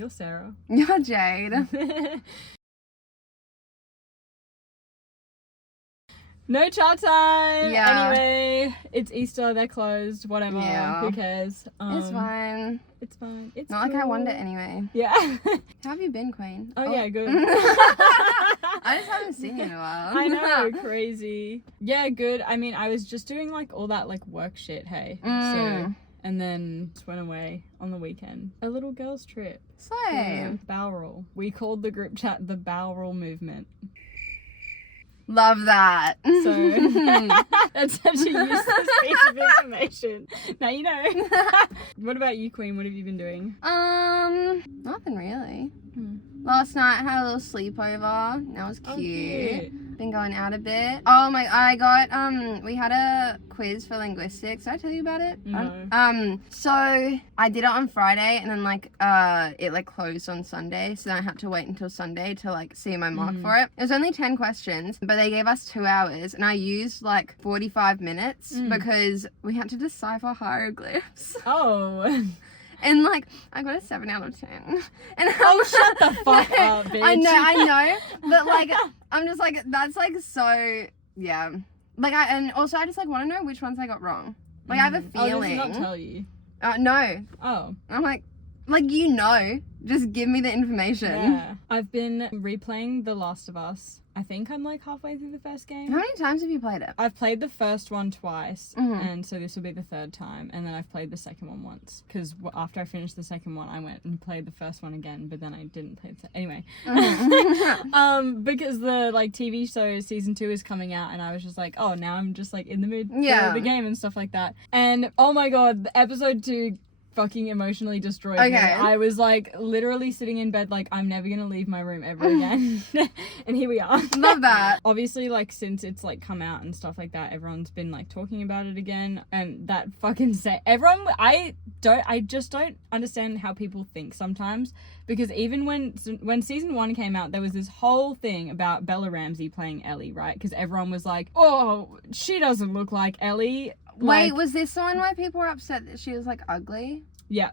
You're Sarah. You're Jade. No chat time. Yeah. Anyway, it's Easter. They're closed. Whatever. Yeah. Who cares? It's fine. It's fine. It's Not like I want it anyway. Yeah. How have you been, Queen? Oh, yeah, good. I just haven't seen you in a while. I know, crazy. Yeah, good. I mean, I was just doing like all that like work shit, hey. So, and then just went away on the weekend. A little girls' trip. Slay. Bowral. We called the group chat the Bowral movement. Love that. So that's such a useless piece of information. Now you know. What about you, Queen? What have you been doing? Nothing really. Last night had a little sleepover. That was cute. Oh, cute. Been going out a bit. Oh my, I got we had a quiz for linguistics. Did I tell you about it? No. So I did it on Friday, and then like it like closed on Sunday, so then I had to wait until Sunday to like see my mark for it. It was only 10 questions, but they gave us 2 hours, and I used like 45 minutes because we had to decipher hieroglyphs. Oh. And like I got a 7 out of 10. And Oh, shut the fuck up, bitch. I know, but like I'm just like that's like so yeah. Like and also I just like want to know which ones I got wrong. Like I have a Oh, feeling. does it not tell you? No. Oh. I'm like you know, just give me the information. Yeah. I've been replaying The Last of Us. I think I'm like halfway through the first game. How many times have you played it? I've played the first one twice, and so this will be the 3rd time, and then I've played the second one once, because after I finished the second one, I went and played the first one again, but then I didn't play the anyway. Because the like TV show season 2 is coming out, and I was just like, oh, now I'm just like in the mood for the game and stuff like that. And oh my god, episode 2 fucking emotionally destroyed me. I was like literally sitting in bed like I'm never gonna leave my room ever again. And here we are. Love that. Obviously, like since it's like come out and stuff like that, everyone's been like talking about it again, and that fucking everyone I just don't understand how people think sometimes, because even when season 1 came out, there was this whole thing about Bella Ramsey playing Ellie, right? Because everyone was like, oh, she doesn't look like Ellie. Wait, was this the one where people were upset that she was like ugly? Yeah.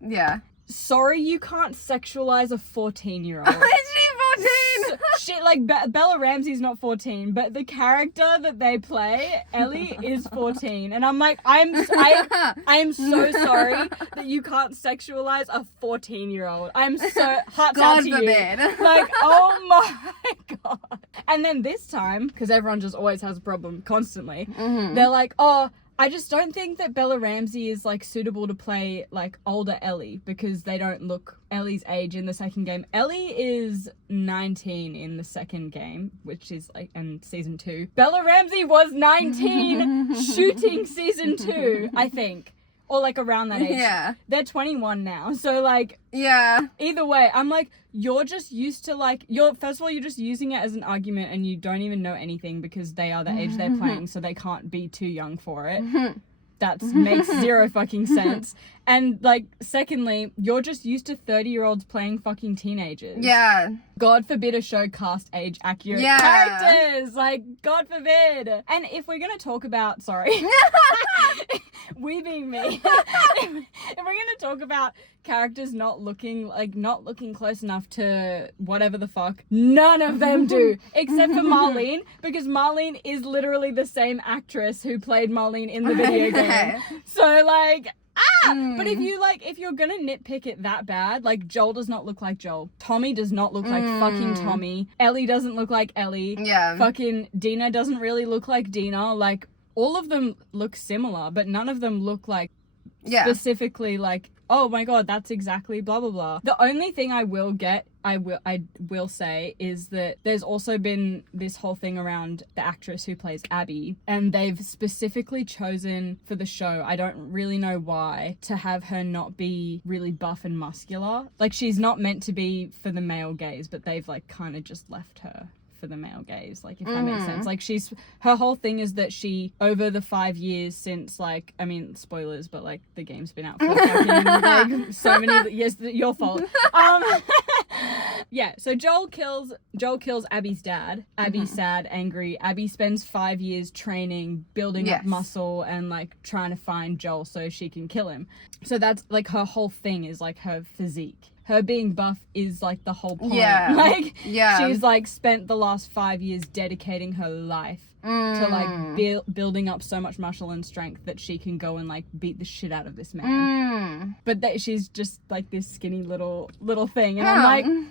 Yeah. Sorry, you can't sexualize a 14-year-old. Is she 14? Shit, like Bella Ramsey's not 14, but the character that they play, Ellie, is 14, and I'm like, I am so sorry that you can't sexualize a 14-year-old. I'm so hearts out to forbid. you. Like, oh my god. And then this time, because everyone just always has a problem constantly, they're like, oh, I just don't think that Bella Ramsey is like suitable to play like older Ellie, because they don't look Ellie's age in the second game. Ellie is 19 in the second game, which is like in season 2. Bella Ramsey was 19 shooting season 2, I think. Or like around that age. Yeah. They're 21 now. So like, yeah. Either way, I'm like, you're just used to like, first of all, you're just using it as an argument, and you don't even know anything because they are the age they're playing, so they can't be too young for it. That makes zero fucking sense. And like, secondly, you're just used to 30-year-olds playing fucking teenagers. Yeah. God forbid a show cast age accurate characters. Like, God forbid. And if we're gonna talk about, we being me, if we're gonna talk about characters not looking close enough to whatever the fuck, none of them do, except for Marlene, because Marlene is literally the same actress who played Marlene in the video game. So like, but if you're gonna nitpick it that bad, like, Joel does not look like Joel, Tommy does not look like fucking Tommy, Ellie doesn't look like Ellie, fucking Dina doesn't really look like Dina. Like, all of them look similar, but none of them look like specifically like, oh my god, that's exactly blah blah blah. The only thing I will say is that there's also been this whole thing around the actress who plays Abby, and they've specifically chosen for the show, I don't really know why, to have her not be really buff and muscular. Like, she's not meant to be for the male gaze, but they've like kind of just left her for the male gaze, like, if that makes sense. Like, her whole thing is that she, over the 5 years since, like, I mean, spoilers, but like, the game's been out for fucking like so many years, your fault. Yeah, so Joel kills Abby's dad. Abby's sad, angry. Abby spends 5 years training, building up Yes. muscle, and like trying to find Joel so she can kill him. So that's like her whole thing is like her physique. Her being buff is like the whole point. Yeah. Like Yeah. she's like spent the last 5 years dedicating her life to like building up so much muscle and strength that she can go and like beat the shit out of this man. But that she's just like this skinny little thing, and I'm like, okay.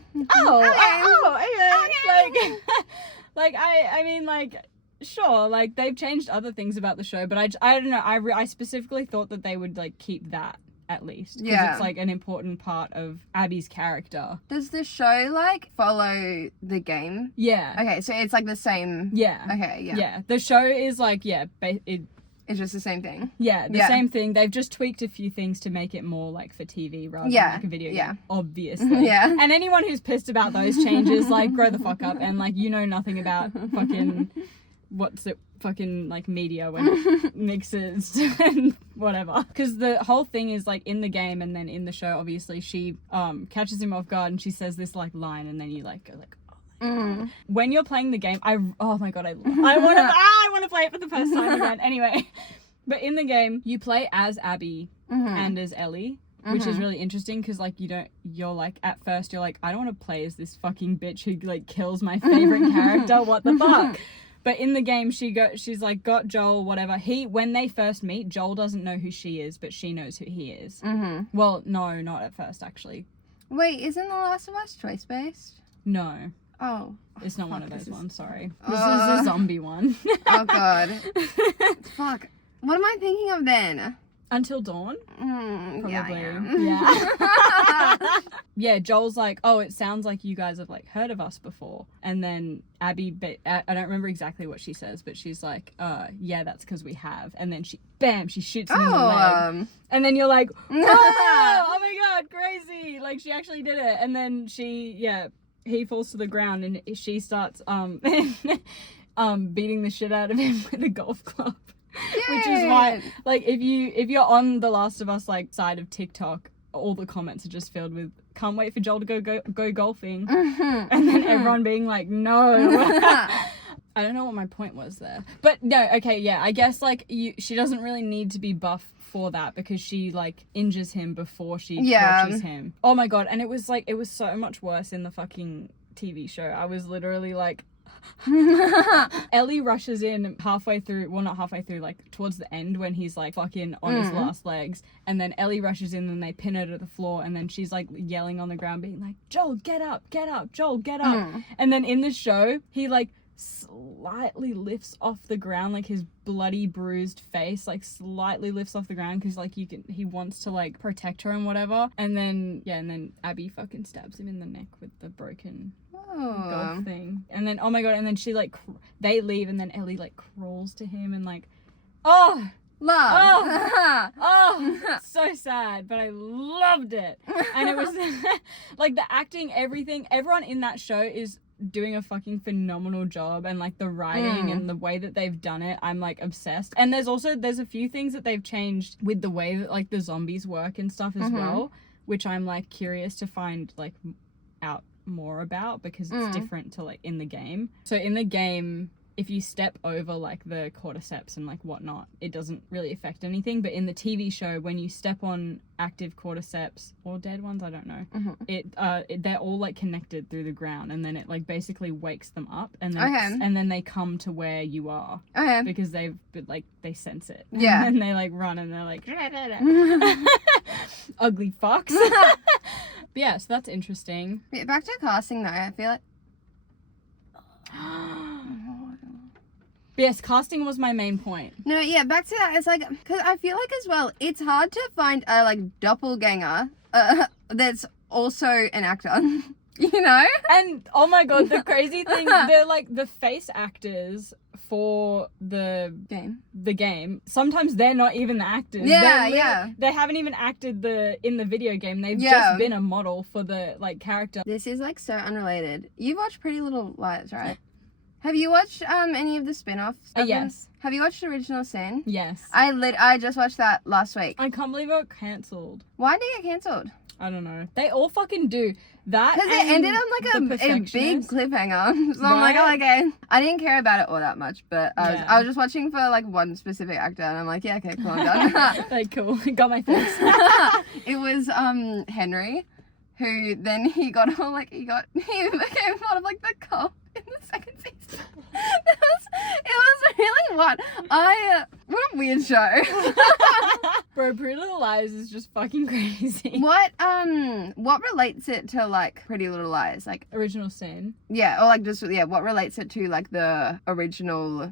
Like I mean like sure, like they've changed other things about the show, but I don't know. I specifically thought that they would like keep that at least, because Yeah. it's like an important part of Abby's character. Does the show like follow the game? Yeah. Okay, so it's like the same. Yeah. Okay, yeah. Yeah. The show is like It's just the same thing. Yeah, the Yeah. same thing. They've just tweaked a few things to make it more like for TV rather Yeah, than like a video yeah. game, obviously. Yeah. And anyone who's pissed about those changes, like, grow the fuck up and, like, you know nothing about fucking, fucking, like, media when it mixes and whatever. Because the whole thing is, like, in the game and then in the show, obviously, she catches him off guard and she says this, like, line, and then you, like, go, like, when you're playing the game, oh my god, I want to play it for the first time again. Anyway, but in the game, you play as Abby and as Ellie, which is really interesting because like you're like at first you're like, I don't want to play as this fucking bitch who like kills my favorite character. What the fuck? But in the game, she's like got Joel, whatever. When they first meet, Joel doesn't know who she is, but she knows who he is. Well, no, not at first actually. Wait, isn't The Last of Us choice based? No. Oh. It's not one of Fuck, those this is- ones, sorry. This is a zombie one. Oh god. Fuck. What am I thinking of then? Until Dawn? Probably. Yeah. Yeah, Joel's like, oh, it sounds like you guys have like heard of us before. And then Abby, I don't remember exactly what she says, but she's like, yeah, that's because we have. And then she shoots him in the leg. And then you're like, oh my god, crazy. Like she actually did it. And then he falls to the ground and she starts beating the shit out of him with a golf club. Which is why, like, if you're on the Last of Us like side of TikTok, all the comments are just filled with "Can't wait for Joel to go golfing," and then everyone being like, "No." I don't know what my point was there, but no, okay, yeah, I guess like she doesn't really need to be buff for that because she like injures him before she tortures him. Oh my god, and it was so much worse in the fucking TV show. I was literally like. Ellie rushes in halfway through, well not halfway through, like towards the end when he's like fucking on his last legs, and then Ellie rushes in and they pin her to the floor and then she's like yelling on the ground being like, Joel, get up, Joel, get up. And then in the show he like slightly lifts off the ground, like his bloody bruised face like slightly lifts off the ground because like he wants to like protect her and whatever, and then Abby fucking stabs him in the neck with the broken golf thing, and then oh my god, and then she like they leave and then Ellie like crawls to him and like Love. so sad, but I loved it. And it was like the acting, everything, everyone in that show is doing a fucking phenomenal job, and like the writing and the way that they've done it, I'm like obsessed. And there's a few things that they've changed with the way that like the zombies work and stuff as well, which I'm like curious to find like out more about because it's different to like in the game. So in the game, if you step over like the cordyceps and like whatnot, it doesn't really affect anything. But in the TV show, when you step on active cordyceps or dead ones, I don't know, they're all like connected through the ground, and then it like basically wakes them up, and then and then they come to where you are because they sense it. Yeah. And they like run and they're like ugly fucks. But yeah, so that's interesting. Back to casting though, I feel like Yes, casting was my main point. no, yeah, back to that. It's like, because I feel like as well, it's hard to find a like doppelganger that's also an actor, you know? And oh my god, the crazy thing, they're like the face actors for the game. Sometimes they're not even the actors. They haven't even acted in the video game. They've just been a model for the like character. This is like so unrelated. You've watched Pretty Little Liars, right? Have you watched any of the spin-offs? Yes. Have you watched Original Sin? Yes. I just watched that last week. I can't believe it got cancelled. Why did it get cancelled? I don't know. They all fucking do that. Because it ended on like The a big Perfectionist. cliffhanger. So I'm like, oh, Right? okay. I didn't care about it all that much, but Yeah. I was just watching for like one specific actor, and I'm like, yeah, okay, cool, I'm done. Like, cool. Got my face. It was Henry, who then he became part of like the cult in the second season. It was really what a weird show. Bro, Pretty Little Liars is just fucking crazy. What relates it to like Pretty Little Lies? Like, Original Sin. yeah, or like just, yeah, what relates it to like the original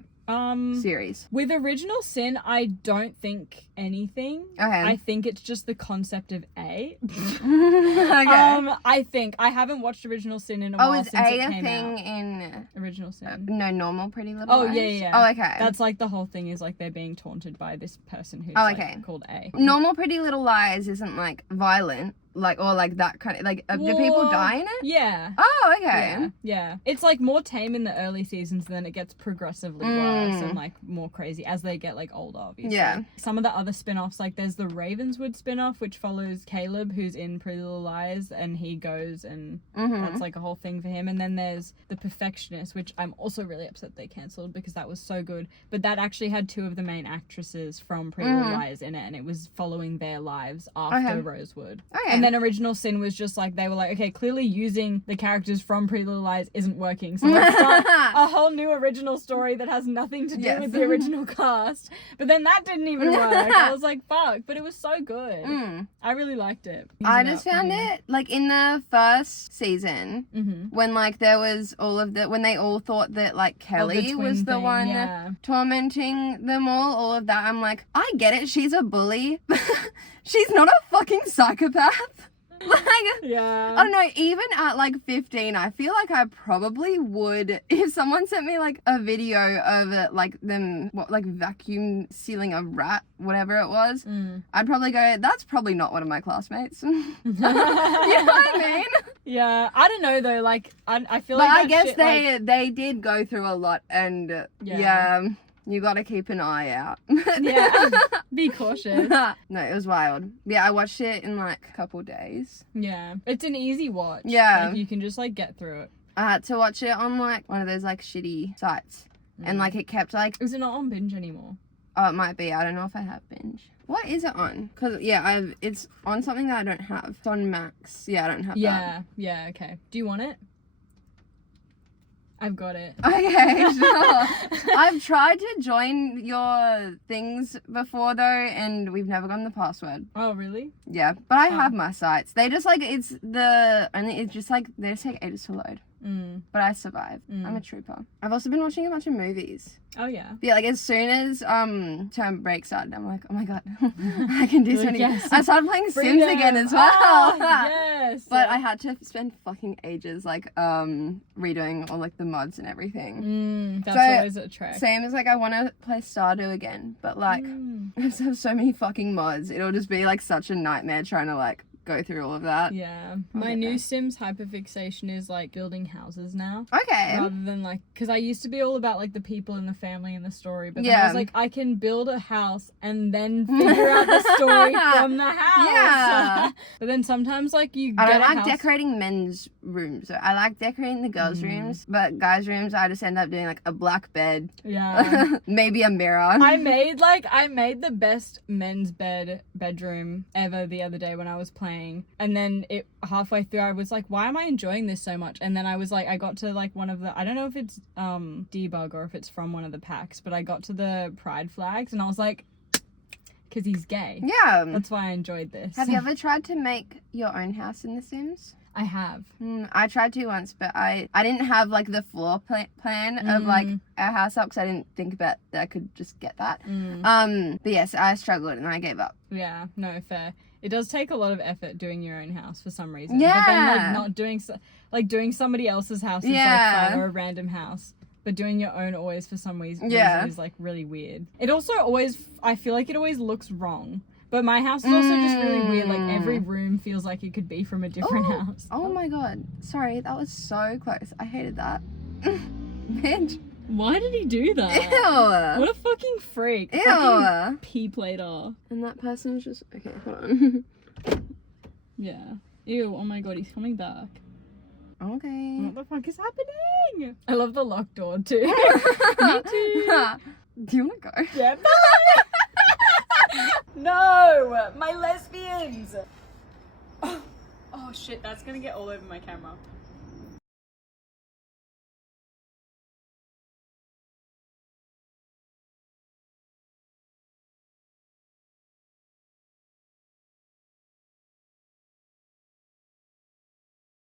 series? With Original Sin, I don't think anything. Okay. I think it's just the concept of A. Okay. I think I haven't watched Original Sin in a Oh, while is since A it a came thing out. in Original Sin. no, normal Pretty Little Oh, Lies? yeah, yeah. Oh, okay. That's like the whole thing is like they're being taunted by this person who's Oh, okay. like, called A. Normal Pretty Little Lies isn't like violent, like, or like that kind of like. Do people Well, die in it? Yeah. Oh, okay. Yeah, yeah. It's like more tame in the early seasons, then it gets progressively worse and like more crazy as they get like older, obviously. Yeah. Some of the other spin-offs, like there's the Ravenswood spin-off, which follows Caleb, who's in Pretty Little Lies, and he goes and that's like a whole thing for him. And then there's The Perfectionist, which I'm also really upset they cancelled because that was so good. But that actually had two of the main actresses from Pretty Little Lies in it, and it was following their lives after Rosewood. Okay. And then Original Sin was just like, they were like, okay, clearly using the characters from Pretty Little Lies isn't working. So let's start a whole new original story that has nothing to do Yes. with the original cast. But then that didn't even work. I was like, fuck. But it was so good. I really liked it. I just found it like in the first season when like there was all of the when they all thought that like Kelly was the one tormenting them all of that. I'm like, I get it. She's a bully. She's not a fucking psychopath. Like, Yeah. I don't know, even at like 15, I feel like I probably would, if someone sent me like a video of like them, like vacuum sealing a rat, whatever it was, I'd probably go, that's probably not one of my classmates. You know what I mean? Yeah. I don't know though. Like, I feel But like I that guess shit, they did go through a lot, and yeah, you gotta keep an eye out. yeah. Be cautious. No, it was wild. Yeah, I watched it in like a couple days. Yeah. It's an easy watch. Yeah. Like, you can just like get through it. I had to watch it on like one of those like shitty sites, and like it kept like, Is it not on Binge anymore? oh, it might be. I don't know if I have Binge. What is it on? Because yeah, it's on something that I don't have. It's on Max. Yeah, I don't have that. Yeah. Yeah. Okay. Do you want it? I've got it. Okay, sure. I've tried to join your things before though, and we've never gotten the password. Oh, really? Yeah, but I have my sites. They just like it's just like they just take ages to load. But I survive. I'm a trooper. I've also been watching a bunch of movies. Oh, yeah. Yeah, like as soon as term break started, I'm like, oh my god, I can do so many. Yes. I started playing Sims Freedom. again as well. Oh, yes. But I had to spend fucking ages like redoing all like the mods and everything. That's So, always a trek. Same as like I want to play Stardew again, but like I have so many fucking mods. It'll just be like such a nightmare trying to like go through all of that. Yeah. My get new there. Sims hyperfixation is like building houses now. Okay. Rather than like, because I used to be all about like the people in the family and the story, but then Yeah. I was like, I can build a house and then figure out the story from the house. Yeah. But then sometimes like you I get don't a like house. decorating men's rooms. I like decorating the girls' rooms, but guys' rooms I just end up doing like a black bed, Yeah. maybe a mirror. I made the best men's bedroom ever the other day when I was playing, and then it halfway through I was like, why am I enjoying this so much? And then I was like, I got to like one of the, I don't know if it's debug or if it's from one of the packs, but I got to the pride flags and I was like, because he's gay. Yeah. That's why I enjoyed this. Have you ever tried to make your own house in The Sims? I have. I tried to once, but I didn't have like the floor plan of like our house up because I didn't think about that I could just get that. But yes, I struggled and I gave up. Yeah, no, fair. It does take a lot of effort doing your own house for some reason. Yeah. But then like not doing doing somebody else's house is Yeah. like fun, or a random house. But doing your own always for some reason Yeah. is like really weird. It also always, I feel like it always looks wrong. But my house is also just really weird. Like every room feels like it could be from a different house. Oh my god. Sorry, that was so close. I hated that. Bitch. Why did he do that? Ew. What a fucking freak. Ew. Fucking pee plate off. And that person was just okay, hold on. Yeah. Ew, oh my god, he's coming back. Okay. What the fuck is happening? I love the locked door too. Me too. Do you want to go? Yeah. No, my lesbians. Oh shit, that's gonna get all over my camera.